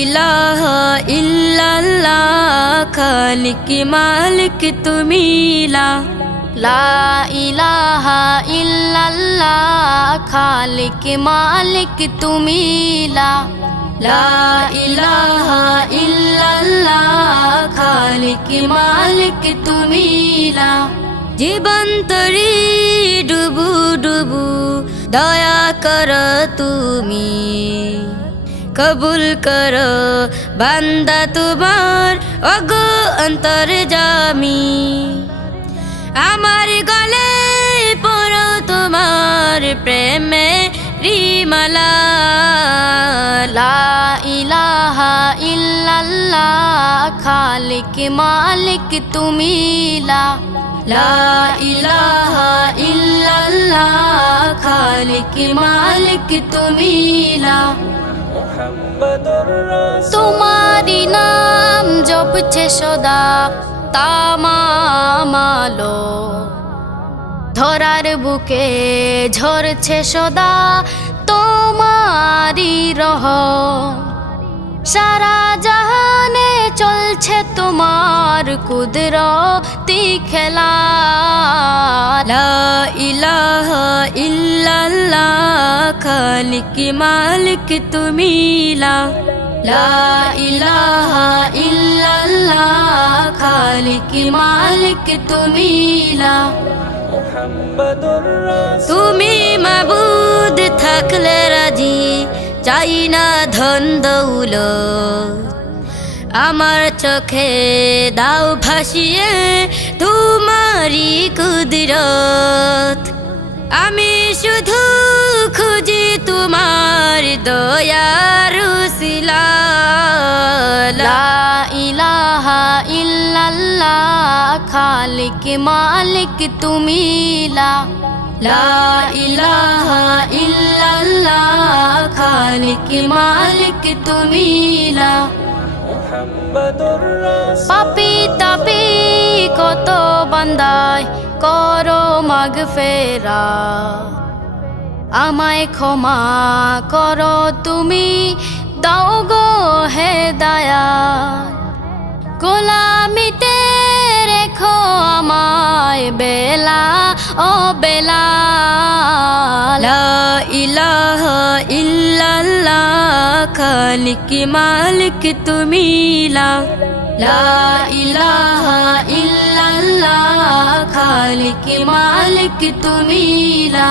ইলাহা ইল্লাল্লাহ, খালিক মালিক তুমি লা। ইলাহা ইল্লাল্লাহ, খালিক মালিক তুমি লা ইলাহা ইল্লাল্লাহ, খালিক মালিক তুমি লা। জীবন তরি ডুবু ডুবু, দয়া কর তুমি। কবুল কর। বান্দা তোমার অগো অন্তর জামি। আমার গলে পড়ো তোমার প্রেমে রিমালা। লা ইলাহা ইল্লাল্লাহ, খালিক মালিক তুমি লা। লা ইলাহা ইল্লাল্লাহ, খালিক মালিক তুমি লা। তোমারি নাম জপছে সদা তামামালো ধরার বুকে ঝরছে সদা তোমারি রহ। সারা জাহানে চলছে তোমার কুদরতি খেলা। ইলাহা ইল্লাল্লাহ। খালিক মালিক তুমি লা ইলাহা ইল্লাল্লাহ। খালিক মালিক তুমি লা। তুমি মাবুদ থাকলে রাজি চাই না ধন দৌলত। আমার চোখে দাও ভাসিয়ে তোমারি কুদরত। আমি দয়ার উসিলা লা ইলাহা ইল্লাল্লাহ খালিক মালিক তুমি লা। ইলাহা ইল্লাল্লাহ খালিক মালিক তুমি লা। পাপি তাপি কত বান্দায় করো মাগ ফেরা আমায় ক্ষমা করো তুমি, দাও গো হে দয়া গোলামিতে রেখো আমায় বেলা, ও বেলা। লা ইলাহা ইল্লাল্লাহ, খালিক মালিক তুমি লা ইলাহা ইল্লাল্লাহ, খালিক মালিক তুমি লা।